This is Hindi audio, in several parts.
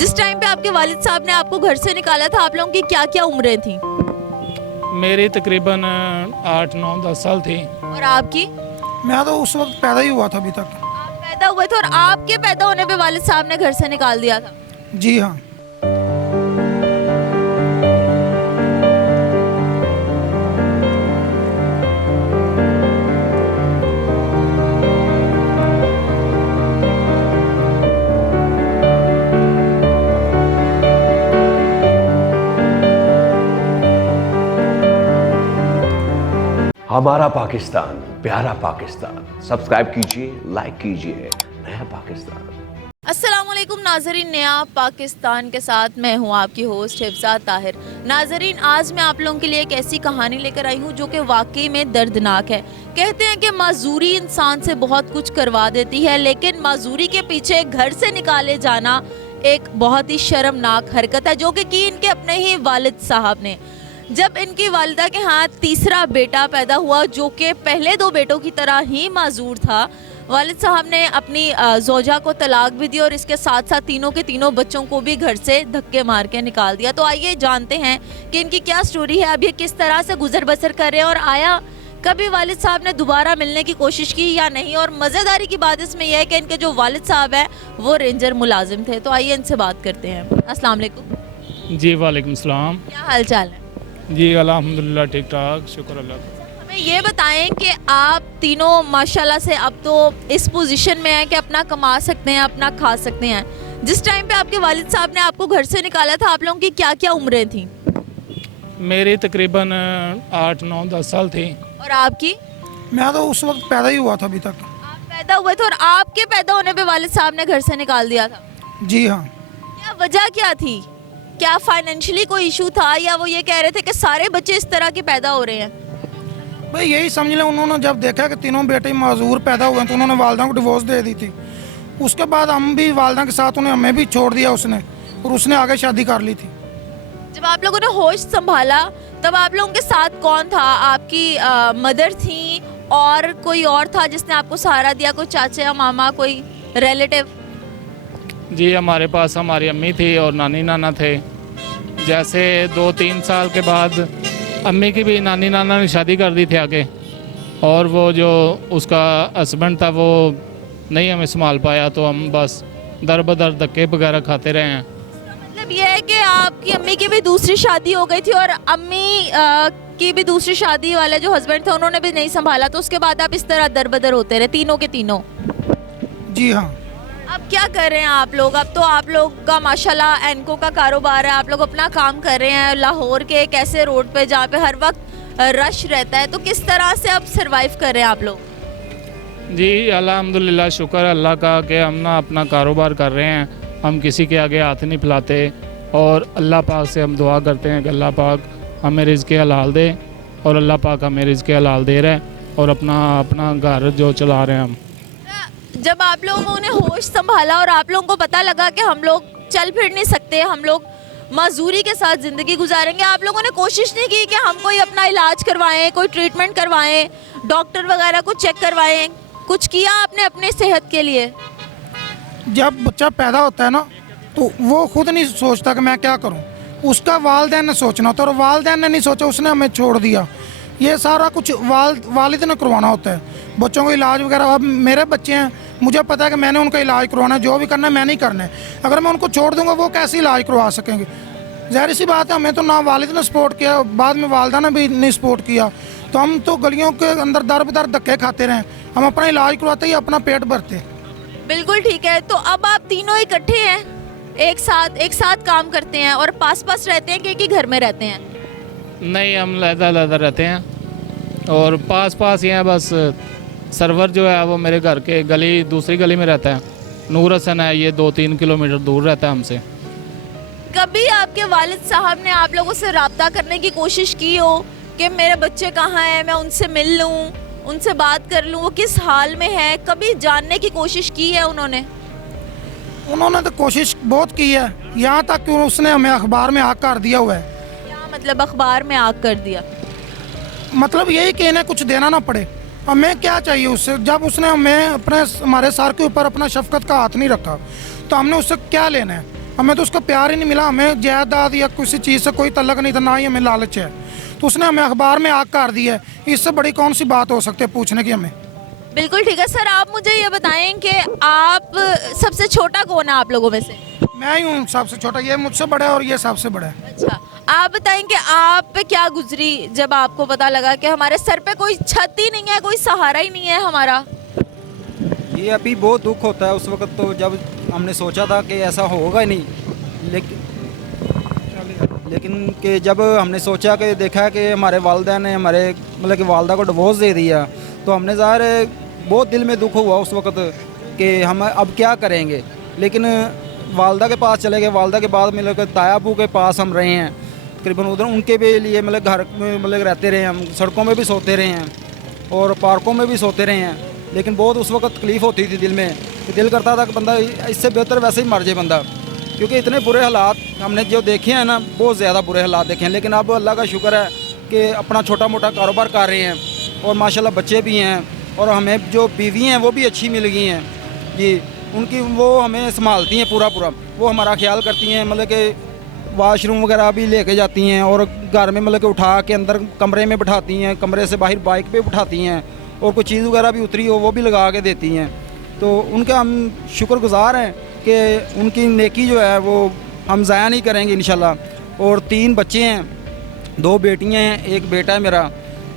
जिस टाइम पे आपके वालिद साहब ने आपको घर से निकाला था, आप लोगों की क्या क्या उम्रें थी? मेरी तकरीबन 8, 9, 10 साल थी। और आपकी? मैं तो उस वक्त पैदा ही हुआ था अभी तक। आप पैदा हुए थे और आपके पैदा होने पे वालिद साहब ने घर से निकाल दिया था? जी हाँ। हमारा पाकिस्तान, प्यारा पाकिस्तान। सब्सक्राइब कीजिए, लाइक कीजिए। नया पाकिस्तान। अस्सलामुअलैकुम नाजरीन, नया पाकिस्तान के साथ मैं हूं आपकी होस्ट हिफ्ज़ा ताहिर। नाजरीन, आज मैं आप लोगों के लिए एक ऐसी कहानी लेकर आई हूं जो कि वाकई में दर्दनाक है। कहते हैं कि माजूरी इंसान से बहुत कुछ करवा देती है, लेकिन माजूरी के पीछे घर से निकाले जाना एक बहुत ही शर्मनाक हरकत है जो कि की इनके अपने ही वालिद साहब ने। जब इनकी वालिदा के हाथ तीसरा बेटा पैदा हुआ जो कि पहले 2 बेटों की तरह ही माजूर था, वालिद साहब ने अपनी जोजा को तलाक भी दी और इसके साथ साथ तीनों के तीनों बच्चों को भी घर से धक्के मार के निकाल दिया। तो आइए जानते हैं कि इनकी क्या स्टोरी है, अब ये किस तरह से गुजर बसर कर रहे हैं और आया कभी वालिद साहब ने दोबारा मिलने की कोशिश की या नहीं। और मज़ेदारी की बात इसमें यह है कि इनके जो वालिद साहब हैं वो रेंजर मुलाजिम थे। तो आइए इनसे बात करते हैं। अस्सलाम वालेकुम। जी वालेकुम सलाम। क्या हाल चाल है? जी अल्हम्दुलिल्लाह ठीक ठाक, शुक्र अल्लाह का। हमें ये बताएं कि आप तीनों माशाल्लाह से अब तो इस पोजीशन में हैं कि अपना कमा सकते हैं, अपना खा सकते हैं। जिस टाइम पे आपके वालिद साहब ने आपको घर से निकाला था, आप लोगों की क्या क्या उम्रें थी? मेरी तकरीबन 8, 9, 10 साल थी। और आपकी? मैं तो उस वक्त पैदा ही हुआ था अभी तक। आप पैदा हुए थे और आपके पैदा होने पे वालिद साहब ने घर से निकाल दिया था? जी हाँ। क्या वजह क्या थी? क्या फाइनेंशियली कोई इशू था या वो ये कह रहे थे कि सारे बच्चे इस तरह के पैदा हो रहे हैं? भाई यही समझ लें, उन्होंने जब देखा कि तीनों बेटे माजूर पैदा हुए तो उन्होंने वालदा को डिवोर्स दे दी थी। उसके बाद हम भी वालदा के साथ उन्हें हमें भी छोड़ दिया उसने, और उसने आगे शादी कर ली थी। जब आप लोगों ने होश संभाला तब आप लोगों के साथ कौन था? आपकी मदर थी और कोई और था जिसने आपको सहारा दिया? कोई चाचा या मामा, कोई रिलेटिव? जी हमारे पास हमारी अम्मी थी और नानी नाना थे। जैसे 2-3 साल के बाद अम्मी की भी नानी नाना ने शादी कर दी थी आगे, और वो जो उसका हस्बैंड था वो नहीं हमें संभाल पाया, तो हम बस दर बदर धक्के वगैरह खाते रहे हैं। मतलब ये है कि आपकी अम्मी की भी दूसरी शादी हो गई थी और अम्मी की भी दूसरी शादी वाले जो हस्बैंड थे उन्होंने भी नहीं संभाला, तो उसके बाद आप इस तरह दर बदर होते रहे तीनों के तीनों? जी हाँ। अब क्या कर रहे हैं आप लोग? अब तो आप लोग का माशाल्लाह एनको का कारोबार है, आप लोग अपना काम कर रहे हैं लाहौर के एक ऐसे रोड पे जहाँ पे हर वक्त रश रहता है, तो किस तरह से अब सरवाइव कर रहे हैं आप लोग? जी अल्हम्दुलिल्लाह, शुक्र अल्लाह का कि हम ना अपना कारोबार कर रहे हैं। हम किसी के आगे हाथ नहीं फैलाते और अल्लाह पाक से हम दुआ करते हैं कि अल्लाह पाक हमें रिज़्क़ हलाल दे, और अल्लाह पाक हमें रिज़्क़ हलाल दे रहे हैं और अपना घर जो चला रहे हैं हम। जब आप लोगों ने होश संभाला और आप लोगों को पता लगा कि हम लोग चल फिर नहीं सकते, हम लोग मजदूरी के साथ ज़िंदगी गुजारेंगे, आप लोगों ने कोशिश नहीं की कि हम कोई अपना इलाज करवाएं, कोई ट्रीटमेंट करवाएं, डॉक्टर वगैरह को चेक करवाएं? कुछ किया आपने अपने सेहत के लिए? जब बच्चा पैदा होता है ना तो वो खुद नहीं सोचता कि मैं क्या करूं, उसका वालिदैन ने सोचना होता है, और वालिदैन ने नहीं सोचा, उसने हमें छोड़ दिया। ये सारा कुछ वालिद ने करवाना होता है, बच्चों को इलाज वगैरह। अब मेरे बच्चे हैं, मुझे पता है कि मैंने उनका इलाज करवाना है, जो भी करना है मैं नहीं करना है। अगर मैं उनको छोड़ दूंगा वो कैसे इलाज करवा सकेंगे? ज़ाहिर सी बात है, हमें तो ना वालिद ने सपोर्ट किया, बाद में वालदा ने भी नहीं सपोर्ट किया, तो हम तो गलियों के अंदर दर बदर धक्के खाते रहे। हम अपना इलाज करवाते ही अपना पेट भरते। बिल्कुल ठीक है। तो अब आप तीनों इकट्ठे हैं, एक साथ काम करते हैं और पास पास रहते हैं कि एक ही घर में रहते हैं? नहीं, हम लहदा रहते हैं और पास पास ही हैं। बस सरवर जो है वो मेरे घर के दूसरी गली में रहता है। नूर हसन है, ये 2-3 किलोमीटर दूर रहता है हमसे। कभी आपके वालिद साहब ने आप लोगों से रब्ता करने की कोशिश की हो कि मेरे बच्चे कहाँ हैं, मैं उनसे मिल लूँ, उनसे बात कर लूँ, वो किस हाल में है? कभी जानने की कोशिश की है उन्होंने? उन्होंने तो कोशिश बहुत की है, यहाँ तक कि उसने हमें अखबार में आग कर दिया हुआ है। क्या मतलब अखबार में आग कर दिया? मतलब यही कि इन्हें कुछ देना ना पड़े। हमें क्या चाहिए उससे? जब उसने हमें हमारे सर के ऊपर अपना शफकत का हाथ नहीं रखा तो हमने उससे क्या लेना है? हमें तो उसका प्यार ही नहीं मिला, हमें जायदाद या किसी चीज़ से कोई तल्लक नहीं था, ना ही हमें लालच है। तो उसने हमें अखबार में आग कर दी है, इससे बड़ी कौन सी बात हो सकती है पूछने की हमें। बिल्कुल ठीक है सर, आप मुझे ये बताएं कि आप सबसे छोटा कौन है आप लोगों में से? मैं ही हूँ सबसे छोटा, ये मुझसे बड़ा है और ये सबसे बड़ा है। अच्छा, आप बताएं कि आप पे क्या गुजरी जब आपको पता लगा कि हमारे सर पे कोई छत ही नहीं है, कोई सहारा ही नहीं है हमारा? ये अभी बहुत दुख होता है उस वक्त, तो जब हमने सोचा था कि ऐसा होगा ही नहीं, लेकिन कि जब हमने सोचा कि देखा कि हमारे वालिदैन ने हमारे मतलब कि वालदा को डिवोर्स दे दिया, तो हमने ज़ाहिर बहुत दिल में दुख हुआ उस वक्त कि हम अब क्या करेंगे। लेकिन वालदा के पास चले गए, वालदा के बाद मतलब कि ताया अबू के पास हम रहे हैं तकरीबन, उधर उनके भी लिए मतलब घर में मतलब रहते रहे, हम सड़कों में भी सोते रहे हैं और पार्कों में भी सोते रहे हैं। लेकिन बहुत उस वक्त तकलीफ़ होती थी दिल में, कि दिल करता था कि बंदा इससे बेहतर वैसे ही मर जाए बंदा, क्योंकि इतने बुरे हालात हमने जो देखे हैं ना, बहुत ज़्यादा बुरे हालात देखे हैं। लेकिन अब अल्लाह का शुक्र है कि अपना छोटा मोटा कारोबार कर रहे हैं और माशाल्लाह बच्चे भी हैं, और हमें जो बीवी हैं वो भी अच्छी मिल गई हैं जी, उनकी वो हमें संभालती हैं पूरा, वो हमारा ख्याल करती हैं, मतलब कि वाशरूम वगैरह भी लेके जाती हैं और घर में मतलब कि उठा के अंदर कमरे में बिठाती हैं, कमरे से बाहर बाइक पे बिठाती हैं, और कोई चीज़ वगैरह भी उतरी हो वो भी लगा के देती हैं। तो उनका हम शुक्रगुज़ार हैं कि उनकी नेकी जो है वो हम ज़ाया नहीं करेंगे इंशाल्लाह। और 3 बच्चे हैं, 2 बेटियां हैं, 1 बेटा है मेरा,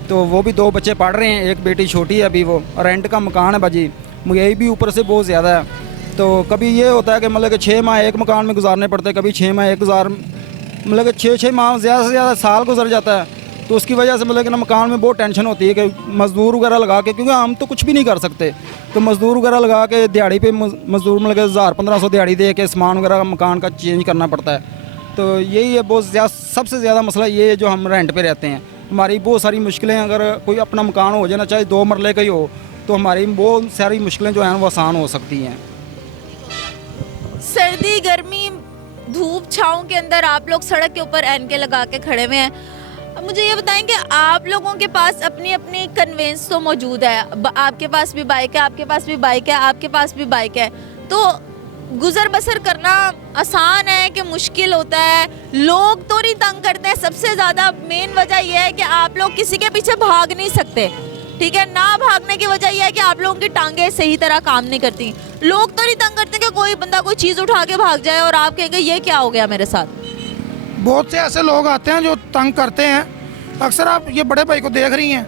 तो वो भी 2 बच्चे पढ़ रहे हैं, 1 बेटी छोटी है अभी, वो रेंट का मकान है बाजी, महंगाई भी ऊपर से बहुत ज़्यादा है। तो कभी ये होता है कि मतलब कि 6 माह एक मकान में गुजारने पड़ते हैं, कभी 6 माह एक गुजार, मतलब कि 6-6 माह ज़्यादा से ज़्यादा साल गुजर जाता है। तो उसकी वजह से मतलब कि ना मकान में बहुत टेंशन होती है कि मज़दूर वगैरह लगा के, क्योंकि हम तो कुछ भी नहीं कर सकते, तो मज़दूर वगैरह लगा के दिहाड़ी पे मज़दूर मतलब कि 1000-1500 दिहाड़ी दे के सामान वगैरह मकान का चेंज करना पड़ता है। तो यही है बहुत ज़्यादा, सबसे ज़्यादा मसला ये है जो हम रेंट पे रहते हैं। हमारी बहुत सारी मुश्किलें, अगर कोई अपना मकान हो जाए ना, चाहे 2 मरले का ही हो, तो हमारी बहुत सारी मुश्किलें जो हैं वो आसान हो सकती हैं। सर्दी गर्मी धूप छाँव के अंदर आप लोग सड़क के ऊपर एनके लगा के खड़े हुए हैं। अब मुझे ये बताएं कि आप लोगों के पास अपनी अपनी कन्वेंस तो मौजूद है, आपके पास भी बाइक है, आपके पास भी बाइक है, आपके पास भी बाइक है, तो गुजर बसर करना आसान है कि मुश्किल होता है? लोग तो नहीं तंग करते हैं? सबसे ज़्यादा मेन वजह यह है कि आप लोग किसी के पीछे भाग नहीं सकते, ठीक है ना? भागने की वजह यह है कि आप लोगों की टांगें सही तरह काम नहीं करती। लोग तो नहीं तंग करते कि कोई बंदा कोई चीज़ उठा के भाग जाए और आप कहेंगे ये क्या हो गया मेरे साथ? बहुत से ऐसे लोग आते हैं जो तंग करते हैं। अक्सर आप ये बड़े भाई को देख रही हैं,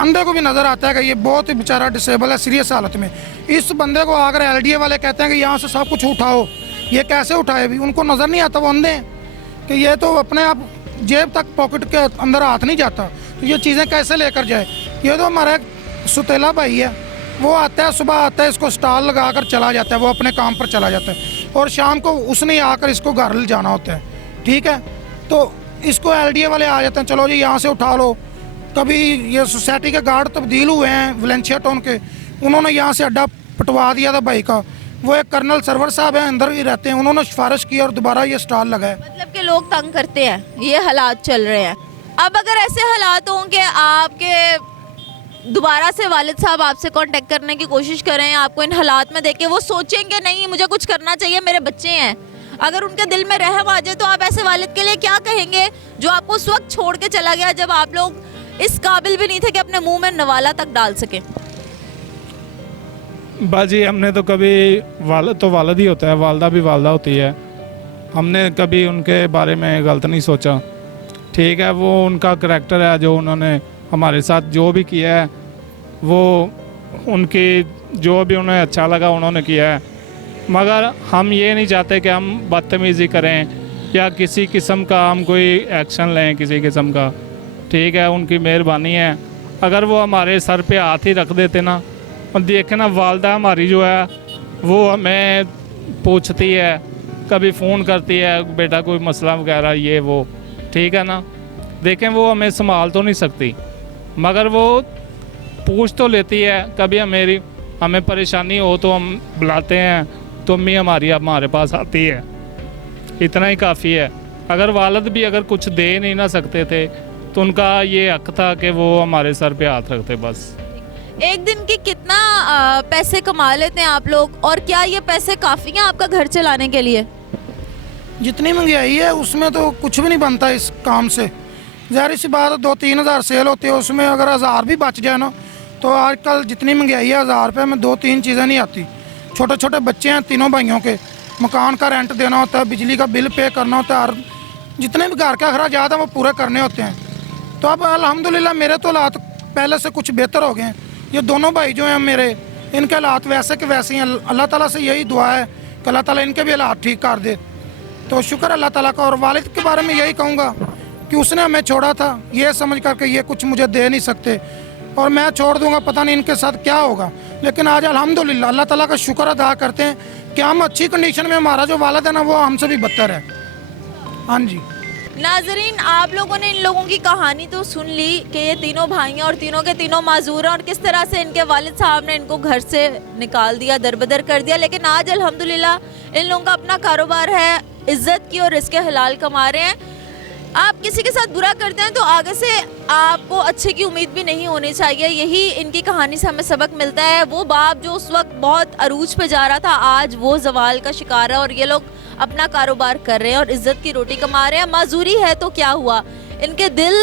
अंधे को भी नज़र आता है कि ये बहुत ही बेचारा डिसेबल है, सीरियस हालत में। इस बंदे को अगर LDA वाले कहते हैं कि यहाँ से सब कुछ उठाओ, ये कैसे उठाए? भी उनको नज़र नहीं आता, वो अंधे हैं कि ये तो अपने आप जेब तक पॉकेट के अंदर हाथ नहीं जाता, तो ये चीज़ें कैसे लेकर जाए? ये तो हमारा एक सुतेला भाई है, वो आता है, सुबह आता है, इसको स्टॉल लगा कर चला जाता है, वो अपने काम पर चला जाता है, और शाम को उसने आकर इसको घर ले जाना होता है, ठीक है? तो इसको LDA वाले आ जाते हैं, चलो जी यहाँ से उठा लो। कभी ये सोसाइटी के गार्ड तब्दील हुए हैं वलेंशिया टाउन के, उन्होंने यहाँ से अड्डा पटवा दिया था भाई का। वो एक कर्नल सरवर साहब हैं, अंदर ही रहते हैं, उन्होंने सिफारिश की और दोबारा ये स्टॉल लगाए। मतलब कि लोग तंग करते हैं, ये हालात चल रहे हैं। अब अगर ऐसे हालात हों कि आपके दोबारा से वालिद साहब आपसे कांटेक्ट करने की कोशिश करें, आपको इन हालात में देख के वो सोचेंगे नहीं मुझे कुछ करना चाहिए, मेरे बच्चे हैं, अगर उनके दिल में रहम आ जाए, तो आप ऐसे वालिद के लिए क्या कहेंगे जो आपको उस वक्त छोड़ के चला गया जब आप लोग इस काबिल भी नहीं थे कि अपने मुंह में नवाला तक डाल सके? बाजी हमने तो कभी, वालिद तो वालिद ही होता है, वालदा भी वालदा होती है, हमने कभी उनके बारे में गलत नहीं सोचा। ठीक है, वो उनका करैक्टर है, जो उन्होंने हमारे साथ जो भी किया है वो उनकी जो भी उन्हें अच्छा लगा उन्होंने किया है, मगर हम ये नहीं चाहते कि हम बदतमीज़ी करें या किसी किस्म का हम कोई एक्शन लें किसी किस्म का। ठीक है, उनकी मेहरबानी है, अगर वो हमारे सर पे हाथ ही रख देते ना, और देखे ना वालदा हमारी जो है वो हमें पूछती है, कभी फ़ोन करती है बेटा कोई मसला वगैरह ये वो, ठीक है ना, देखें वो हमें संभाल तो नहीं सकती मगर वो पूछ तो लेती है। कभी हमें परेशानी हो तो हम बुलाते हैं तो अम्मी हमारे पास आती है, इतना ही काफ़ी है। अगर वालिद भी अगर कुछ दे नहीं ना सकते थे तो उनका ये हक था कि वो हमारे सर पे हाथ रखते बस। एक दिन की कितना पैसे कमा लेते हैं आप लोग, और क्या ये पैसे काफ़ी हैं आपका घर चलाने के लिए? जितनी महंगाई है उसमें तो कुछ भी नहीं बनता इस काम से। ज़ाहिर सी बात है 2-3 हज़ार सेल होती है, उसमें अगर 1000 भी बच जाए ना तो आजकल जितनी महंगाई है 1000 रुपये में 2-3 चीज़ें नहीं आती। छोटे छोटे बच्चे हैं तीनों भाइयों के, मकान का रेंट देना होता है, बिजली का बिल पे करना होता है, जितने भी घर के अखराजात हैं वो पूरे करने होते हैं। तो अब अल्हम्दुलिल्लाह मेरे तो हालात पहले से कुछ बेहतर हो गए हैं। ये दोनों भाई जो हैं मेरे, इनके हालात वैसे के वैसे हैं। अल्लाह ताला से यही दुआ है कि अल्लाह ताला इनके भी हालात ठीक कर दे। तो शुक्र अल्लाह ताला का। और वालिद के बारे में यही कहूँगा कि उसने हमें छोड़ा था ये समझ कर के ये कुछ मुझे दे नहीं सकते, और मैं छोड़ दूंगा पता नहीं इनके साथ क्या होगा। लेकिन आज अल्हम्दुलिल्लाह अल्लाह ताला का शुक्र अदा करते हैं कि हम अच्छी कंडीशन में, हमारा जो वालिद है ना वो हमसे भी बदतर है। हाँ जी। नाजरीन, आप लोगों ने इन लोगों की कहानी तो सुन ली कि ये तीनों भाई हैं और तीनों के तीनों माजूर हैं और किस तरह से इनके वालिद साहब ने इनको घर से निकाल दिया, दरबदर कर दिया। लेकिन आज अल्हम्दुलिल्लाह इन लोगों का अपना कारोबार है, इज्जत की और रिज़्क़ हलाल कमा रहे हैं। आप किसी के साथ बुरा करते हैं तो आगे से आपको अच्छे की उम्मीद भी नहीं होनी चाहिए। यही इनकी कहानी से हमें सबक मिलता है। वो बाप जो उस वक्त बहुत अरूज पे जा रहा था, आज वो जवाल का शिकार है और ये लोग अपना कारोबार कर रहे हैं और इज्जत की रोटी कमा रहे हैं। माजूरी है तो क्या हुआ, इनके दिल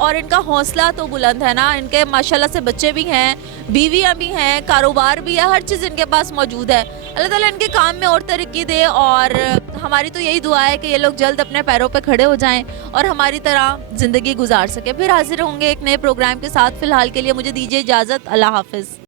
और इनका हौसला तो बुलंद है ना। इनके माशाल्लाह से बच्चे भी हैं, बीवियां भी हैं, कारोबार भी है, हर चीज़ इनके पास मौजूद है। अल्लाह ताला इनके काम में और तरक्की दे और हमारी तो यही दुआ है कि ये लोग जल्द अपने पैरों पे खड़े हो जाएं और हमारी तरह ज़िंदगी गुजार सके। फिर हाजिर होंगे एक नए प्रोग्राम के साथ। फ़िलहाल के लिए मुझे दीजिए इजाज़त। अल्लाह हाफ़िज़।